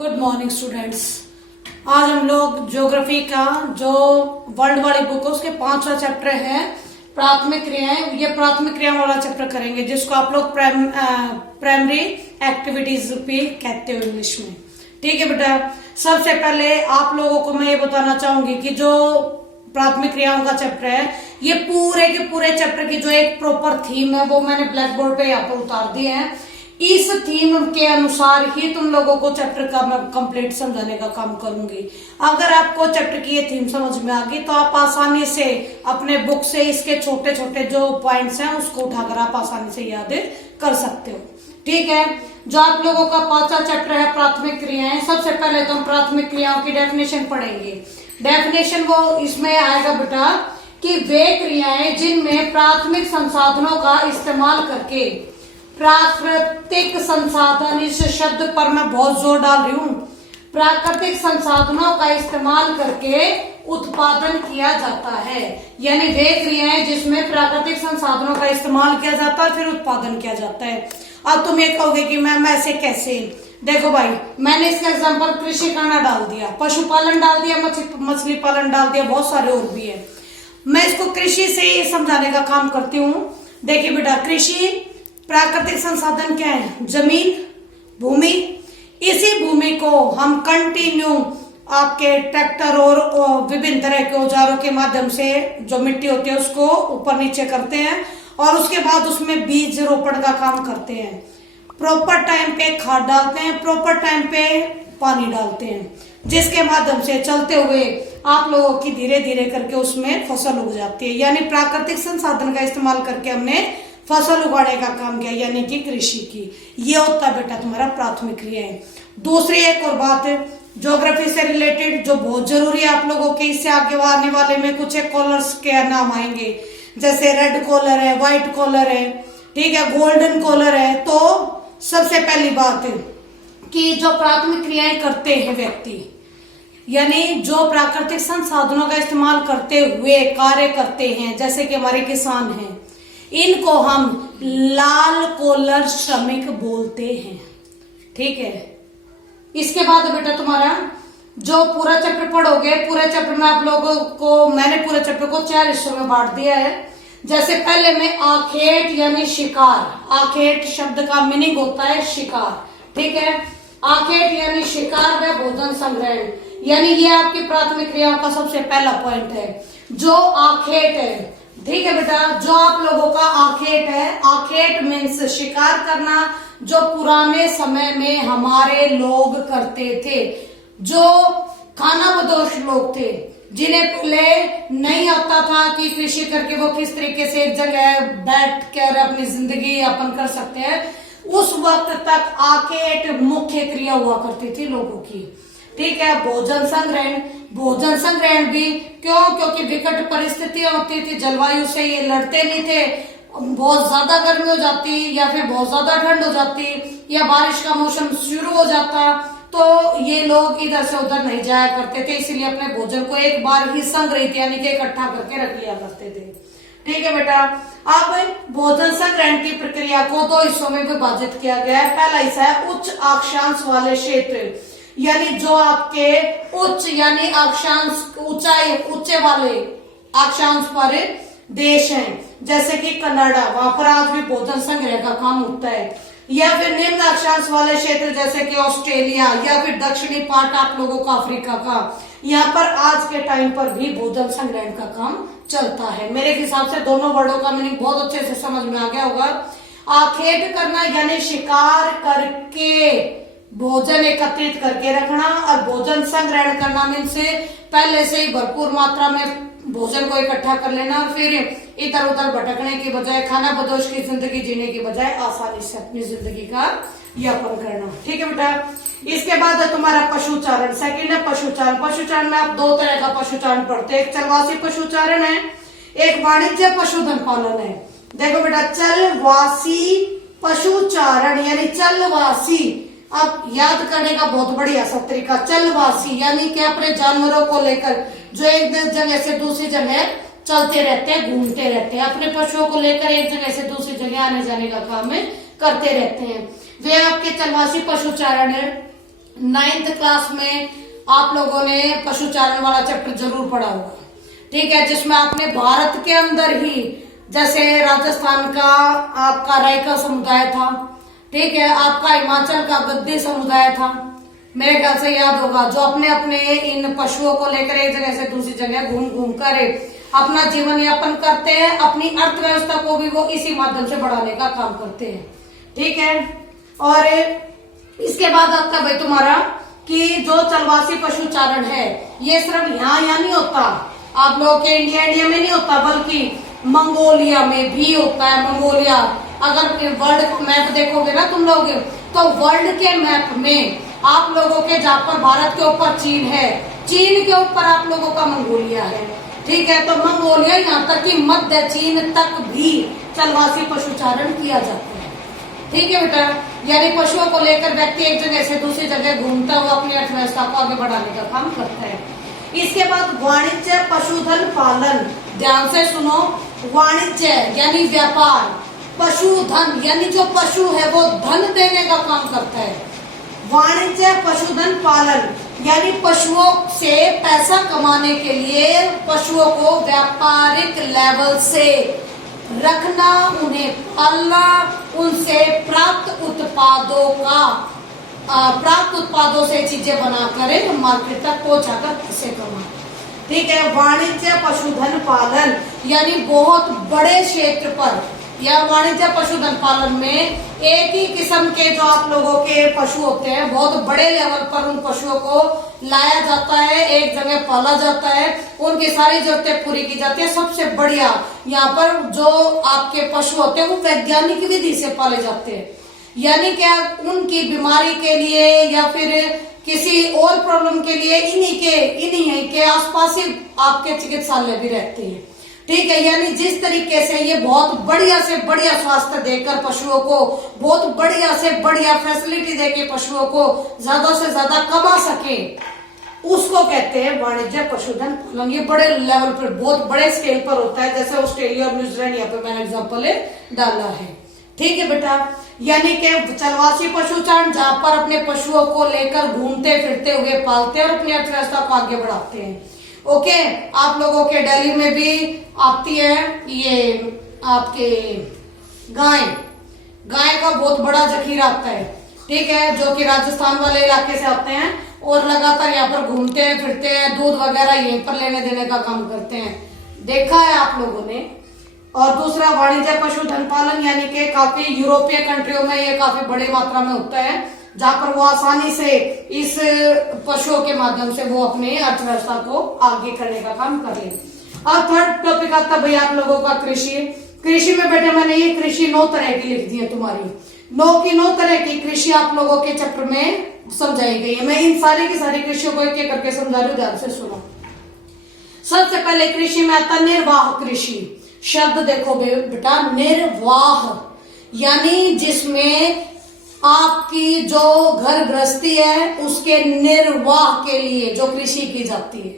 Good morning students. आज हम लोग ज्योग्राफी का जो वर्ल्ड वाली बुक है उसके 5वां चैप्टर है प्राथमिक क्रियाएं। ये प्राथमिक क्रियाओं वाला चैप्टर करेंगे जिसको आप लोग प्राइमरी एक्टिविटीज भी कहते हो इंग्लिश में। ठीक है बेटा, सबसे पहले आप लोगों को मैं ये बताना चाहूंगी कि जो प्राथमिक क्रियाओं का चैप्टर है ये पूरे के पूरे चैप्टर की जो एक प्रॉपर थीम है वो मैंने ब्लैक बोर्ड पे यहाँ पर उतार दिए हैं। इस थीम के अनुसार ही तुम लोगों को चैप्टर का मैं कंप्लीट समझाने का काम करूंगी। अगर आपको चैप्टर की ये थीम समझ में आ गई तो आप आसानी से अपने बुक से इसके छोटे छोटे जो पॉइंट्स हैं उसको उठाकर आप आसानी से याद कर सकते हो। ठीक है, जो आप लोगों का 5वां चैप्टर है प्राथमिक क्रियाएं। सबसे पहले तो हम प्राथमिक क्रियाओं की डेफिनेशन पढ़ेंगे। डेफिनेशन वो इसमें आएगा बेटा कि वे क्रियाएं जिनमें प्राथमिक संसाधनों का इस्तेमाल करके प्राकृतिक संसाधन, इस शब्द पर मैं बहुत जोर डाल रही हूँ, प्राकृतिक संसाधनों का इस्तेमाल करके उत्पादन किया जाता है। यानी वे क्रियाएं जिसमें प्राकृतिक संसाधनों का इस्तेमाल किया जाता है फिर उत्पादन किया जाता है। अब तुम ये कहोगे कि मैम ऐसे कैसे? देखो भाई, मैंने इसका एग्जाम्पल कृषि करना डाल दिया, पशुपालन डाल दिया, मछली पालन डाल दिया, बहुत सारे और भी है। मैं इसको कृषि से समझाने का काम करती हूँ। देखिए बेटा, कृषि प्राकृतिक संसाधन क्या है? जमीन, भूमि। इसी भूमि को हम कंटिन्यू आपके ट्रैक्टर और विभिन्न तरह के औजारों के माध्यम से जो मिट्टी होती है उसको ऊपर नीचे करते हैं और उसके बाद उसमें बीज रोपण का काम करते हैं। प्रॉपर टाइम पे खाद डालते हैं, प्रॉपर टाइम पे पानी डालते हैं, जिसके माध्यम से चलते हुए आप लोगों की धीरे धीरे करके उसमें फसल उग जाती है। यानी प्राकृतिक संसाधन का इस्तेमाल करके हमने फसल उगाने का काम किया, यानी कि कृषि की। ये होता है बेटा तुम्हारा प्राथमिक क्रियाएं। दूसरी एक और बात है ज्योग्राफी से रिलेटेड जो बहुत जरूरी है आप लोगों के, इससे आगे आने वाले में कुछ एक कॉलर्स के नाम आएंगे, जैसे रेड कॉलर है, व्हाइट कॉलर है, ठीक है, गोल्डन कॉलर है। तो सबसे पहली बात है कि जो प्राथमिक क्रियाएं करते हैं व्यक्ति, यानी जो प्राकृतिक संसाधनों का इस्तेमाल करते हुए कार्य करते हैं, जैसे कि हमारे किसान हैं, इनको हम लाल कॉलर श्रमिक बोलते हैं। ठीक है, इसके बाद बेटा तुम्हारा जो पूरा चैप्टर पढ़ोगे, पूरे चैप्टर में आप लोगों को मैंने पूरे चैप्टर को 4 हिस्सों में बांट दिया है। जैसे पहले में आखेट यानी शिकार। आखेट शब्द का मीनिंग होता है शिकार। ठीक है, आखेट यानी शिकार व भोजन संग्रहण, यानी ये आपकी प्राथमिक क्रियाओं का सबसे पहला पॉइंट है। जो आखेट है, ठीक है बेटा, जो आप लोगों का आखेट है, आखेट मीन्स शिकार करना, जो पुराने समय में हमारे लोग करते थे, जो खानाबदोश लोग थे, जिन्हें पहले नहीं आता था कि कृषि करके वो किस तरीके से एक जगह बैठ कर अपनी जिंदगी यापन कर सकते हैं। उस वक्त तक आखेट मुख्य क्रिया हुआ करती थी लोगों की। ठीक है, भोजन संग्रहण। भोजन संग्रहण भी क्यों? क्योंकि विकट परिस्थितियां होती थी, जलवायु से ये लड़ते नहीं थे। बहुत ज्यादा गर्मी हो जाती या फिर बहुत ज्यादा ठंड हो जाती या बारिश का मौसम शुरू हो जाता तो ये लोग इधर से उधर नहीं जाया करते थे, इसलिए अपने भोजन को एक बार ही संग्रहित यानी कि इकट्ठा करके रख लिया करते थे। ठीक है बेटा, अब भोजन संग्रहण की प्रक्रिया को 2 हिस्सों में विभाजित किया गया है। पहला हिस्सा है उच्च अक्षांश वाले क्षेत्र, यानी जो आपके उच्च यानी अक्षांश ऊंचाई ऊंचे वाले अक्षांश पर देश हैं, जैसे कि कनाडा, वहां पर आज भी भोजन संग्रह का काम होता है। या फिर निम्न अक्षांश वाले क्षेत्र जैसे कि ऑस्ट्रेलिया या फिर दक्षिणी पार्ट आप लोगों का अफ्रीका का, यहाँ पर आज के टाइम पर भी भोजन संग्रहण का काम चलता है। मेरे हिसाब से दोनों वर्डों का मीनिंग बहुत अच्छे से समझ में आ गया होगा। आखेट करना यानी शिकार करके भोजन एकत्रित करके रखना, और भोजन संग्रहण करना मीन से पहले से ही भरपूर मात्रा में भोजन को इकट्ठा कर लेना और फिर इधर उधर भटकने की बजाय, खाना बदोश की जिंदगी जीने की बजाय आसानी से अपनी जिंदगी का यापन करना। ठीक है बेटा, इसके बाद है तुम्हारा पशुचारण। सेकंड है पशुचारण। पशुचारण में आप 2 तरह का पशुचारण पढ़ते हैं, एक चलवासी पशुचारण है, एक वाणिज्य पशुधन पालन है। देखो बेटा, चलवासी पशुचारण यानी चलवासी, अब याद करने का बहुत बढ़िया सा तरीका, चलवासी यानी कि अपने जानवरों को लेकर जो एक जगह से दूसरी जगह चलते रहते हैं, घूमते रहते हैं, अपने पशुओं को लेकर एक जगह से दूसरी जगह आने जाने का काम करते रहते हैं, वे आपके चलवासी पशुचारण है। 9th क्लास में आप लोगों ने पशुचारण वाला चैप्टर जरूर पढ़ा होगा, ठीक है, जिसमें आपने भारत के अंदर ही जैसे राजस्थान का आपका रायका समुदाय था, ठीक है, आपका हिमाचल का गद्दी समुदाय था, मेरे ख्याल से याद होगा, जो अपने अपने इन पशुओं को लेकर एक जगह से दूसरी जगह घूम घूम कर अपना जीवन यापन करते हैं, अपनी अर्थव्यवस्था को भी वो इसी माध्यम से बढ़ाने का काम करते हैं, ठीक है। और इसके बाद आता भाई तुम्हारा कि जो चलवासी पशुचारण है ये सिर्फ यहाँ नहीं होता, आप लोगों के इंडिया में नहीं होता, बल्कि मंगोलिया में भी होता है। मंगोलिया, अगर वर्ल्ड का मैप देखोगे ना तुम लोग, तो वर्ल्ड के मैप में आप लोगों के जहाँ पर भारत के ऊपर चीन है, चीन के ऊपर आप लोगों का मंगोलिया है, ठीक है। तो मंगोलिया यहाँ तक कि मध्य चीन तक भी चलवासी पशुचारण किया जाता है, ठीक है बेटा। यानी पशुओं को लेकर व्यक्ति एक जगह से दूसरी जगह घूमता हुआ अपनी अर्थव्यवस्था को आगे बढ़ाने का काम करता है। इसके बाद वाणिज्य पशुधन पालन, ध्यान से सुनो, वाणिज्य यानी व्यापार, पशुधन यानी जो पशु है वो धन देने का काम करता है। वाणिज्य पशुधन पालन यानी पशुओं से पैसा कमाने के लिए पशुओं को व्यापारिक लेवल से रखना, उन्हें पालना, उनसे प्राप्त उत्पादों से चीजें बनाकर मार्केट तक पहुंचाकर पैसे कमाना, ठीक है। वाणिज्य पशुधन पालन यानी बहुत बड़े क्षेत्र पर, या वाणिज्य पशुधन पालन में एक ही किस्म के जो आप लोगों के पशु होते हैं, बहुत बड़े लेवल पर उन पशुओं को लाया जाता है, एक जगह पाला जाता है, उनकी सारी जरूरतें पूरी की जाती है। सबसे बढ़िया यहाँ पर जो आपके पशु होते हैं वो वैज्ञानिक विधि से पाले जाते हैं, यानी क्या, उनकी बीमारी के लिए या फिर किसी और प्रॉब्लम के लिए इन्हीं के आसपास ही आपके चिकित्सालय भी रहते हैं, ठीक है। यानी जिस तरीके से ये बहुत बढ़िया से बढ़िया स्वास्थ्य देकर पशुओं को, बहुत बढ़िया से बढ़िया फैसिलिटी देकर पशुओं को ज्यादा से ज्यादा कमा सके, उसको कहते हैं वाणिज्य पशुधन पालन। ये बड़े लेवल पर, बहुत बड़े स्केल पर होता है, जैसे ऑस्ट्रेलिया और न्यूजीलैंड यहाँ पे मैंने एग्जाम्पल डाला है, ठीक है बेटा। यानी कि चलवासी पशुचारण जहाँ पर अपने पशुओं को लेकर घूमते फिरते हुए पालते हैं और अपनी अर्थव्यवस्था को आगे बढ़ाते हैं। ओके, आप लोगों के दिल्ली में भी आती है ये आपके गाय का बहुत बड़ा जखीरा आता है, ठीक है, जो कि राजस्थान वाले इलाके से आते हैं और लगातार यहाँ पर घूमते हैं फिरते हैं, दूध वगैरह यहीं पर लेने देने का काम करते हैं, देखा है आप लोगों ने। और दूसरा वाणिज्य पशुधन पालन यानी कि काफी यूरोपीय कंट्रियों में ये काफी बड़ी मात्रा में होता है, जहां पर वो आसानी से इस पशुओं के माध्यम से वो अपने अर्थव्यवस्था को आगे करने का काम कर ले। अब थर्ड टॉपिक आता है भाई आप लोगों का कृषि में बेटे मैंने ये कृषि 9 तरह की लिख दी है, तुम्हारी 9 तरह की कृषि आप लोगों के चैप्टर में समझाई गई है। मैं इन सारी की सारी कृषियों को एक एक करके समझा रही हूँ, ध्यान से सुनो। सबसे पहले कृषि में आता निर्वाह कृषि। शब्द देखो बेटा, निर्वाह यानी जिसमें आपकी जो घर गृहस्थी है उसके निर्वाह के लिए जो कृषि की जाती है,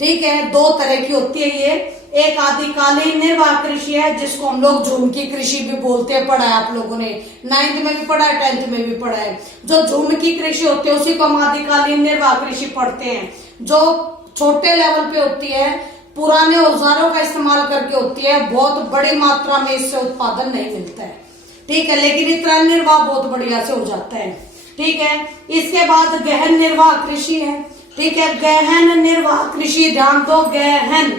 ठीक है। 2 तरह की होती है ये, एक आदिकालीन निर्वाह कृषि है जिसको हम लोग झूम की कृषि भी बोलते हैं, पढ़ा है आप लोगों ने, 9th में भी पढ़ा है, 10th में भी पढ़ा है। जो झूम की कृषि होती है उसी को हम आदिकालीन निर्वाह कृषि पढ़ते हैं, जो छोटे लेवल पे होती है, पुराने औजारों का इस्तेमाल करके होती है, बहुत बड़ी मात्रा में इससे उत्पादन नहीं मिलता है, ठीक है, लेकिन इतना निर्वाह बहुत बढ़िया से हो जाता है, ठीक है। इसके बाद गहन निर्वाह कृषि है, ठीक है। गहन निर्वाह कृषि, ध्यान दो, गहन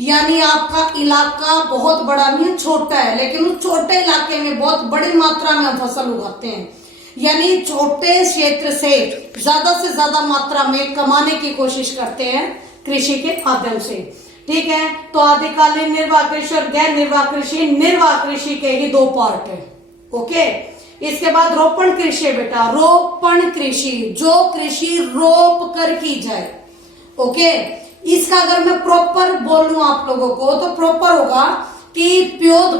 यानी आपका इलाका बहुत बड़ा नहीं, छोटा है, लेकिन उस छोटे इलाके में बहुत बड़ी मात्रा में हम फसल उगाते हैं, यानी छोटे क्षेत्र से ज्यादा मात्रा में कमाने की कोशिश करते हैं कृषि के माध्यम से, ठीक है। तो आदिकालीन निर्वाह कृषि और गैर निर्वाह कृषि, निर्वाह कृषि के ही 2 पार्ट है, ओके। इसके बाद रोपण कृषि है बेटा, रोपण कृषि, जो कृषि रोप कर की जाए, ओके। इसका अगर मैं प्रॉपर बोलूं आप लोगों को तो प्रॉपर होगा कि प्योद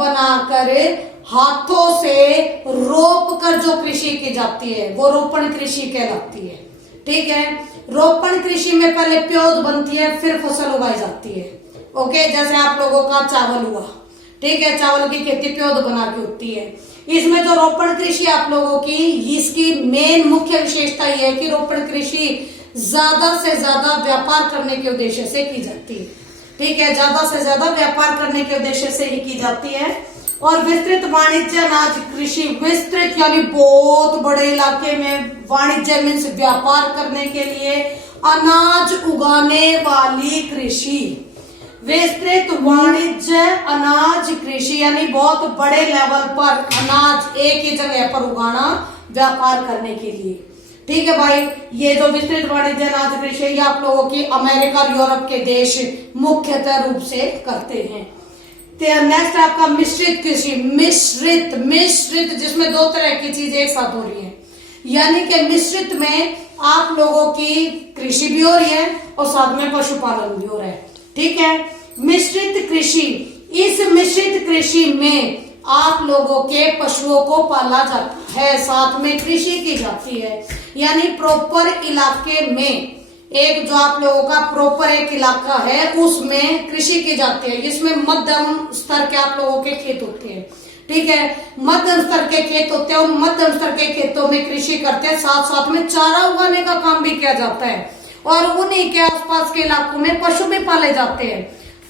बनाकर हाथों से रोप कर जो कृषि की जाती है वो रोपण कृषि कहलाती है, ठीक है। रोपण कृषि में पहले प्योद बनती है फिर फसल उगाई जाती है, ओके। जैसे आप लोगों का चावल हुआ, ठीक है, चावल की खेती प्योद बना के होती है। इसमें जो रोपण कृषि आप लोगों की, इसकी मेन मुख्य विशेषता यह है कि रोपण कृषि ज्यादा से ज्यादा व्यापार करने के उद्देश्य से की जाती है। ठीक है, ज्यादा से ज्यादा व्यापार करने के उद्देश्य से ही की जाती है। और विस्तृत वाणिज्य अनाज कृषि, विस्तृत यानी बहुत बड़े इलाके में, वाणिज्य मीन्स व्यापार करने के लिए, अनाज उगाने वाली कृषि। विस्तृत वाणिज्य अनाज कृषि यानी बहुत बड़े लेवल पर अनाज एक ही जगह पर उगाना व्यापार करने के लिए। ठीक है भाई, ये जो विस्तृत वाणिज्य अनाज कृषि ये आप लोगों की अमेरिका और यूरोप के देश मुख्यतः रूप से करते हैं। नेक्स्ट आपका मिश्रित कृषि। मिश्रित, मिश्रित जिसमें दो तरह की चीजें एक साथ हो रही है, यानी कि मिश्रित में आप लोगों की कृषि भी हो रही है और साथ में पशुपालन भी हो रहा है। ठीक है, मिश्रित कृषि, इस मिश्रित कृषि में आप लोगों के पशुओं को पाला जाता है, साथ में कृषि की जाती है। यानी प्रॉपर इलाके में, एक जो आप लोगों का प्रॉपर एक इलाका है उसमें कृषि की जाती है, जिसमें मध्यम स्तर के आप लोगों के खेत होते हैं। ठीक है, मध्यम स्तर के खेत होते हैं, उन मध्यम स्तर के खेतों में कृषि करते हैं, साथ साथ में चारा उगाने का काम भी किया जाता है और उन्हीं के आसपास के इलाकों में पशु भी पाले जाते हैं।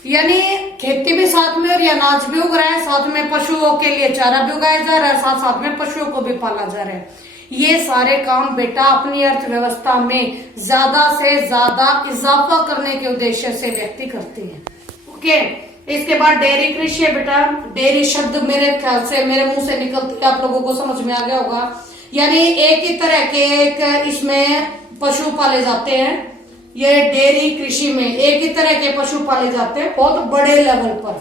यानी खेती भी साथ में और अनाज भी उग रहा है, साथ में पशुओं के लिए चारा भी उगाया जा रहा है, साथ साथ में पशुओं को भी पाला जा रहा है। ये सारे काम बेटा अपनी अर्थव्यवस्था में ज्यादा से ज्यादा इजाफा करने के उद्देश्य से व्यक्ति करते हैं। ओके, इसके बाद डेयरी कृषि है बेटा। डेयरी शब्द मेरे ख्याल से, मेरे मुंह से निकलते आप लोगों को समझ में आ गया होगा। यानी एक ही तरह के एक इसमें पशु पाले जाते हैं। ये डेयरी कृषि में एक ही तरह के पशु पाले जाते हैं बहुत बड़े लेवल पर,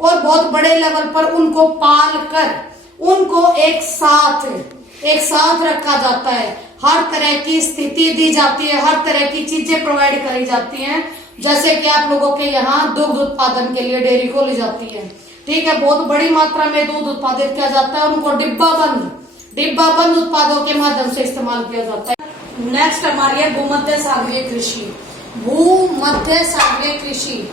और बहुत बड़े लेवल पर उनको पाल कर उनको एक साथ रखा जाता है। हर तरह की स्थिति दी जाती है, हर तरह की चीजें प्रोवाइड करी जाती हैं। जैसे कि आप लोगों के यहाँ दुग्ध उत्पादन के लिए डेयरी खोली जाती है। ठीक है, बहुत बड़ी मात्रा में दूध उत्पादित किया जाता है, उनको डिब्बाबंद उत्पादों के माध्यम से इस्तेमाल किया जाता है। नेक्स्ट हमारी है भूमध्य सागरीय कृषि। भूमध्य सागरीय कृषि,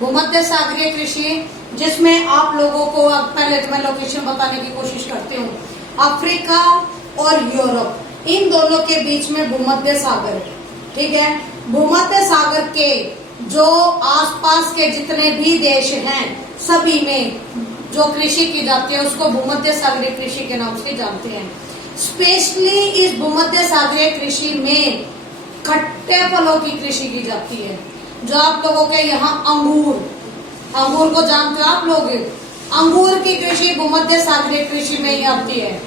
भूमध्य सागरीय कृषि जिसमें आप लोगों को, अब पहले तो मैं लोकेशन बताने की कोशिश करती हूँ। अफ्रीका और यूरोप, इन दोनों के बीच में भूमध्य सागर। ठीक है, भूमध्य सागर के जो आसपास के जितने भी देश हैं सभी में जो कृषि की जाती है उसको भूमध्य सागरीय कृषि के नाम से जानते हैं। स्पेशली इस भूमध्य सागरीय कृषि में खट्टे फलों की कृषि की जाती है। जो आप लोगों के यहाँ अंगूर को जानते हो आप लोग, अंगूर की कृषि भूमध्य सागरीय कृषि में ही आती है।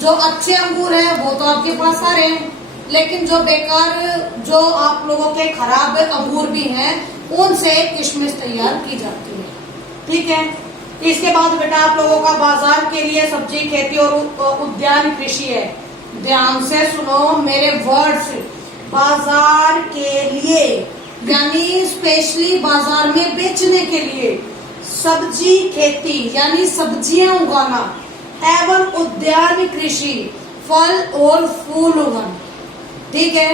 जो अच्छे अंगूर है वो तो आपके पास सारे हैं, लेकिन जो बेकार, जो आप लोगों के खराब अंगूर भी हैं, उनसे किशमिश तैयार की जाती है। ठीक है, इसके बाद बेटा आप लोगों का बाजार के लिए सब्जी खेती और उद्यान कृषि है। ध्यान से सुनो मेरे वर्ड्स, बाजार के लिए यानी स्पेशली बाजार में बेचने के लिए, सब्जी खेती यानी सब्जियां उगाना, एवं उद्यान कृषि फल और फूल उगाना। ठीक है,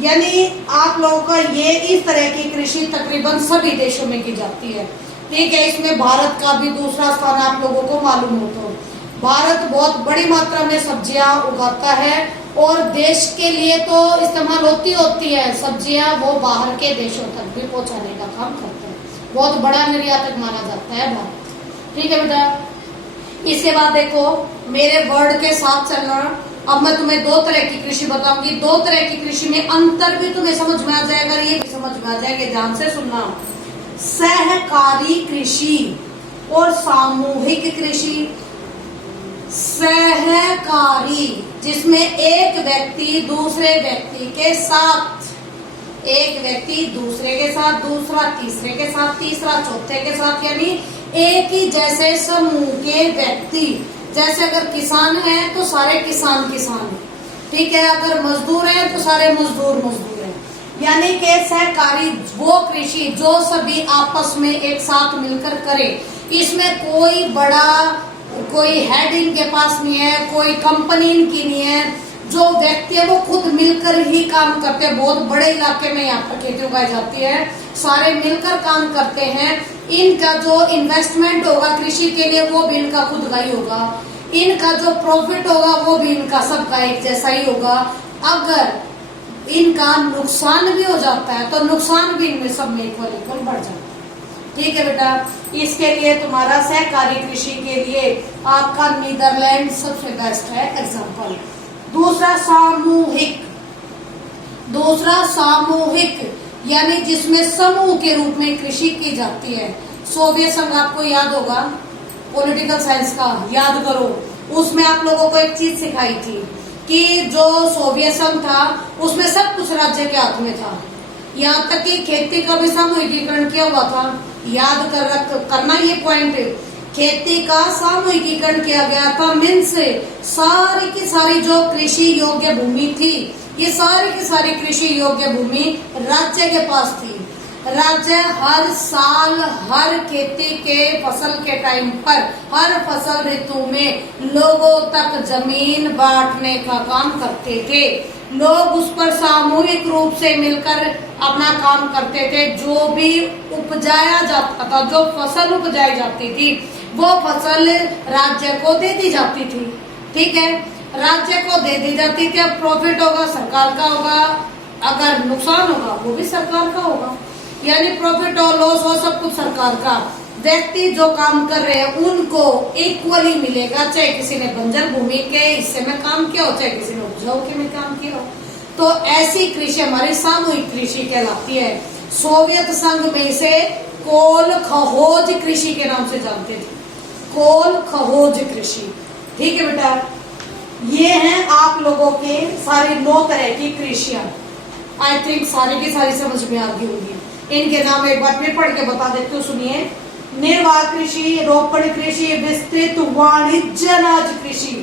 यानी आप लोगों का ये इस तरह की कृषि तकरीबन सभी देशों में की जाती है। ठीक है, इसमें भारत का भी दूसरा स्थान आप लोगों को मालूम हो तो भारत बहुत बड़ी मात्रा में सब्जियां उगाता है और देश के लिए तो इस्तेमाल होती है सब्जियां, वो बाहर के देशों तक भी पहुंचाने का काम करता है। बहुत बड़ा निर्यातक माना जाता है भारत। ठीक है बेटा, इसके बाद देखो मेरे वर्ड के साथ चलना। अब मैं तुम्हें दो तरह की कृषि बताऊंगी, दो तरह की कृषि में अंतर भी तुम्हें समझ में आ जाएगा, ये भी समझ में आ जाएगा। ध्यान से सुनना, सहकारी कृषि और सामूहिक कृषि। सहकारी जिसमें एक व्यक्ति दूसरे व्यक्ति के साथ, एक व्यक्ति दूसरे के साथ, दूसरा तीसरे के साथ, तीसरा चौथे के साथ, यानी एक ही जैसे समूह के व्यक्ति। जैसे अगर किसान है तो सारे किसान हैं। ठीक है, अगर मजदूर है तो सारे मजदूर हैं। यानी कि सहकारी वो कृषि जो सभी आपस में एक साथ मिलकर करे। इसमें कोई बड़ा, कोई हेड इनके पास नहीं है, कोई कंपनी इनकी नहीं है। जो व्यक्ति है वो खुद मिलकर ही काम करते हैं। बहुत बड़े इलाके में यहाँ पर खेती उगाई जाती है, सारे मिलकर काम करते हैं। इनका जो इन्वेस्टमेंट होगा कृषि के लिए वो भी इनका खुद का ही होगा। इनका जो प्रॉफिट होगा वो भी इनका सबका एक जैसा ही होगा। अगर इनका नुकसान भी हो जाता है तो नुकसान भी इनमें सब में इक्वल बढ़ जाता है। ठीक है बेटा, इसके लिए तुम्हारा सहकारी कृषि के लिए आपका नीदरलैंड सबसे बेस्ट है एग्जाम्पल। दूसरा सामूहिक यानी जिसमें समूह के रूप में कृषि की जाती है। सोवियत संघ आपको याद होगा, पॉलिटिकल साइंस का याद करो, उसमें आप लोगों को एक चीज सिखाई थी कि जो सोवियत संघ था उसमें सब कुछ राज्य के हाथ में था, यहाँ तक कि खेती का भी सामूहिकीकरण किया हुआ था। याद करना ये पॉइंट, खेती का सामूहिकीकरण किया गया था। मीन्स सारी की सारी जो कृषि योग्य भूमि थी, ये सारी की सारी कृषि योग्य भूमि राज्य के पास थी। राज्य हर साल हर खेती के फसल के टाइम पर हर फसल ऋतु में लोगों तक जमीन बांटने का काम करते थे। लोग उस पर सामूहिक रूप से मिलकर अपना काम करते थे। जो भी उपजाया जाता था, जो फसल उपजाई जाती थी, वो फसल राज्य को दे दी जाती थी। ठीक है, राज्य को दे दी जाती थी। अब प्रॉफिट होगा सरकार का होगा, अगर नुकसान होगा वो भी सरकार का होगा। यानी प्रॉफिट और लॉस हो सब कुछ सरकार का। व्यक्ति जो काम कर रहे हैं उनको इक्वली मिलेगा, चाहे किसी ने बंजर भूमि के हिस्से में काम किया हो, चाहे किसी ने उपजाऊ के में काम किया हो। तो ऐसी कृषि हमारी सामूहिक कृषि कहलाती है। सोवियत संघ में इसे कोल खहोज कृषि के नाम से जानते थे, कोल खहोज कृषि। ठीक है बेटा, ये हैं आप लोगों के सारी 9 तरह की कृषियां। आई थिंक सारी की सारी समझ में आ गई होगी। इनके नाम एक बार मैं पढ़ के बता देती हूँ, सुनिए। निर्वाह कृषि, रोपण कृषि, विस्तृत वाणिज्य अनाज कृषि,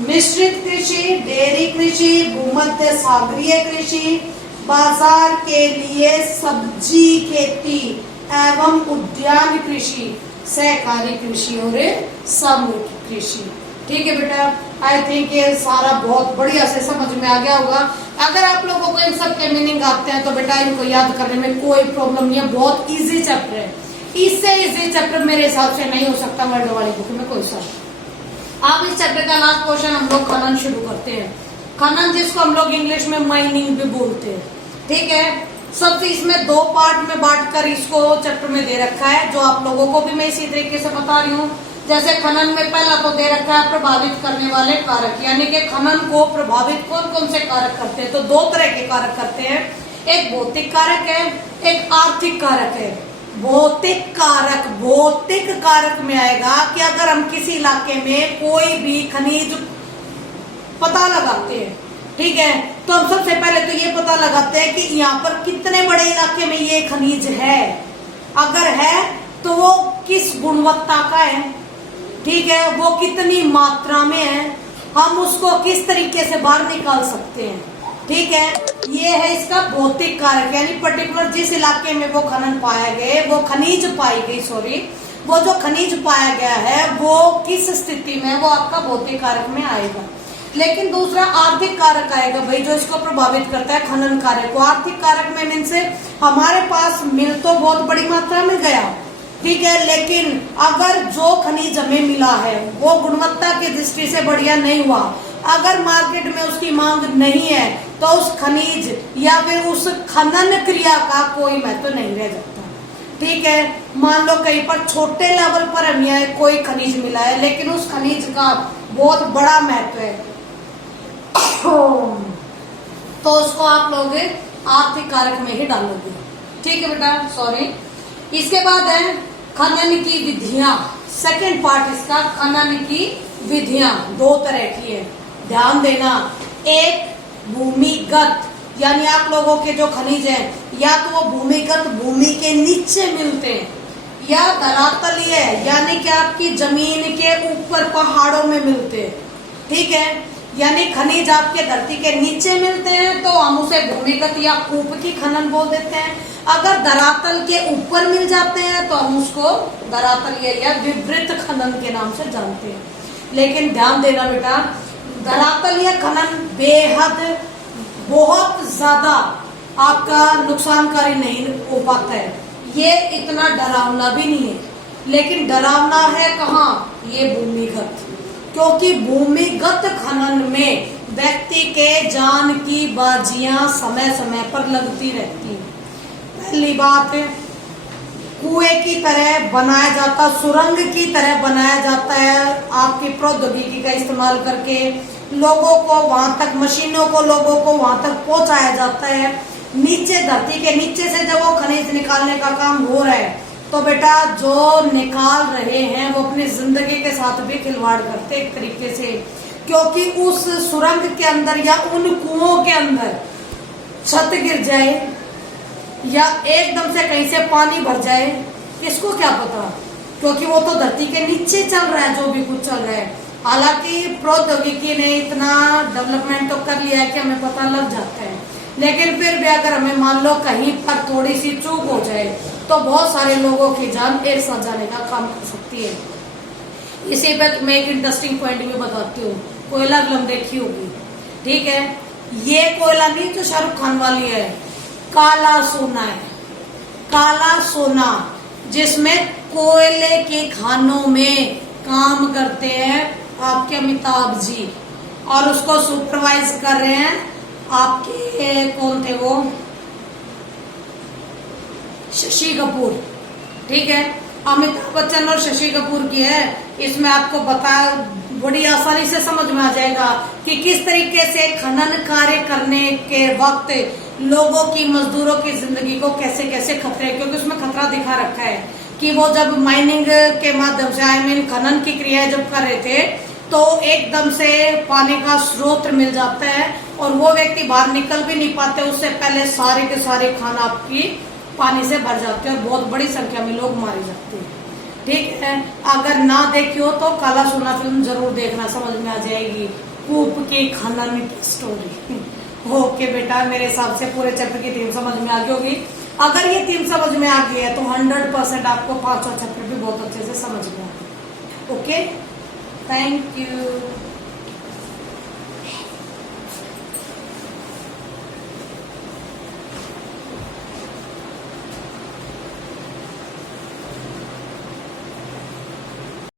मिश्रित कृषि, डेयरी कृषि, भूमध्य सागरीय कृषि, बाजार के लिए सब्जी खेती एवं उद्यान कृषि, सहकारी कृषि और सामूहिक कृषि। ठीक है बेटा, आई थिंक ये सारा बहुत बढ़िया से समझ में आ गया होगा। अगर आप लोगों को इन सब के मीनिंग आते हैं तो बेटा इनको याद करने में कोई प्रॉब्लम नहीं है, बहुत इजी चैप्टर है। इससे इजी चैप्टर मेरे हिसाब से नहीं हो सकता वर्ल्ड वाली बुक में कोई सा। अब इस चैप्टर का लास्ट क्वेश्चन हम लोग खनन शुरू करते हैं। खनन जिसको हम लोग इंग्लिश में माइनिंग भी बोलते हैं। ठीक है, सबसे इसमें 2 पार्ट में बांटकर इसको चैप्टर में दे रखा है, जो आप लोगों को भी मैं इसी तरीके से बता रही हूँ। जैसे खनन में पहला तो दे रखा है प्रभावित करने वाले कारक, यानी कि खनन को प्रभावित कौन कौन से कारक करते हैं। तो 2 तरह के कारक करते हैं, एक भौतिक कारक है, एक आर्थिक कारक है। भौतिक कारक में आएगा कि अगर हम किसी इलाके में कोई भी खनिज पता लगाते हैं, ठीक है, तो हम सबसे पहले तो ये पता लगाते हैं कि यहाँ पर कितने बड़े इलाके में ये खनिज है। अगर है तो वो किस गुणवत्ता का है, ठीक है, वो कितनी मात्रा में है, हम उसको किस तरीके से बाहर निकाल सकते हैं। ठीक है, ये है इसका भौतिक कारक, यानी पर्टिकुलर जिस इलाके में वो खनन पाया गया, वो खनिज पाई गई, सॉरी, वो जो खनिज पाया गया है वो किस स्थिति में, वो आपका भौतिक कारक में आएगा। लेकिन दूसरा आर्थिक कारक आएगा भाई, जो इसको प्रभावित करता है खनन कार्य को। आर्थिक कारक में मीन से हमारे पास मिल तो बहुत बड़ी मात्रा में गया, ठीक है, लेकिन अगर जो खनिज हमें मिला है वो गुणवत्ता की दृष्टि से बढ़िया नहीं हुआ, अगर मार्केट में उसकी मांग नहीं है, तो उस खनिज या फिर उस खनन क्रिया का कोई महत्व नहीं रह जाता। ठीक है, मान लो कहीं पर छोटे लेवल पर हमें कोई खनिज मिला है, लेकिन उस खनिज का बहुत बड़ा महत्व है, तो उसको आप लोग आर्थिक कारक में ही डालोगे। ठीक है बेटा, सॉरी। इसके बाद है खनन की विधियां। सेकंड पार्ट इसका, खनन की विधियां 2 तरह की है, ध्यान देना। एक भूमिगत, यानी आप लोगों के जो खनिज हैं या तो वो भूमिगत भूमि के नीचे मिलते हैं, या धरातलीय, यानी कि आपकी जमीन के ऊपर पहाड़ों में मिलते हैं। ठीक है, यानी खनिज आपके धरती के नीचे मिलते हैं तो हम उसे भूमिगत या कूप की खनन बोल देते हैं। अगर धरातल के ऊपर मिल जाते हैं तो हम उसको धरातलीय या विवृत खनन के नाम से जानते हैं। लेकिन ध्यान देना बेटा, धरातलीय खनन बेहद बहुत ज्यादा आपका नुकसानकारी नहीं हो पाता है, ये इतना डरावना भी नहीं है। लेकिन डरावना है कहाँ, ये भूमिगत। क्योंकि भूमिगत खनन में व्यक्ति के जान की बाजियां समय समय पर लगती रहती। पहली बात, कुएं की तरह बनाया जाता, सुरंग की तरह बनाया जाता है आपकी प्रौद्योगिकी का इस्तेमाल करके। लोगों को वहां तक, मशीनों को, लोगों को वहां तक पहुंचाया जाता है। नीचे, धरती के नीचे से जब वो खनिज निकालने का काम हो रहा है तो बेटा जो निकाल रहे हैं वो अपनी जिंदगी के साथ भी खिलवाड़ करते एक तरीके से, क्योंकि उस सुरंग के अंदर या उन कुओं के अंदर छत गिर जाए या एकदम से कहीं से पानी भर जाए, किसको क्या पता, क्योंकि वो तो धरती के नीचे चल रहा है जो भी कुछ चल रहा है। हालांकि प्रौद्योगिकी ने इतना डेवलपमेंट तो कर लिया है कि हमें पता लग जाता है, लेकिन फिर भी अगर हमें मान लो कहीं पर थोड़ी सी चूक हो जाए तो बहुत सारे लोगों की जान एक साथ जाने का काम कर सकती है। इसी पे मैं एक इंटरेस्टिंग पॉइंट भी बताती हूँ। कोयला फिल्म देखी होगी, ठीक है। ये कोयला नहीं जो शाहरुख खान वाली है, काला सोना है, काला सोना, जिसमें कोयले के खानों में काम करते हैं आपके अमिताभ जी, और उसको सुपरवाइज कर रहे हैं आपके, कौन थे वो, शशि कपूर, ठीक है। अमिताभ बच्चन और शशि कपूर की है। इसमें आपको बड़ी आसानी से समझ में आ जाएगा कि किस तरीके से खनन कार्य करने के वक्त लोगों की, मजदूरों की जिंदगी को कैसे कैसे खतरे, क्योंकि उसमें खतरा दिखा रखा है कि वो जब माइनिंग के माध्यम से, आई मीन खनन की क्रिया जब कर रहे थे तो एकदम से पानी का स्रोत मिल जाता है और वो व्यक्ति बाहर निकल भी नहीं पाते, उससे पहले सारे के सारे खान आपकी पानी से भर जाते हैं और बहुत बड़ी संख्या में लोग मारे जाते हैं, ठीक है। अगर ना देखी हो तो काला सोना फिल्म जरूर देखना, समझ में आ जाएगी कूप के खनन की स्टोरी। ओके बेटा, मेरे हिसाब से पूरे चैप्टर की थीम समझ में आ गई होगी। अगर ये थीम समझ में आ गई है तो 100% आपको 5वां चैप्टर भी बहुत अच्छे से समझ में आ गया। Okay, thank you.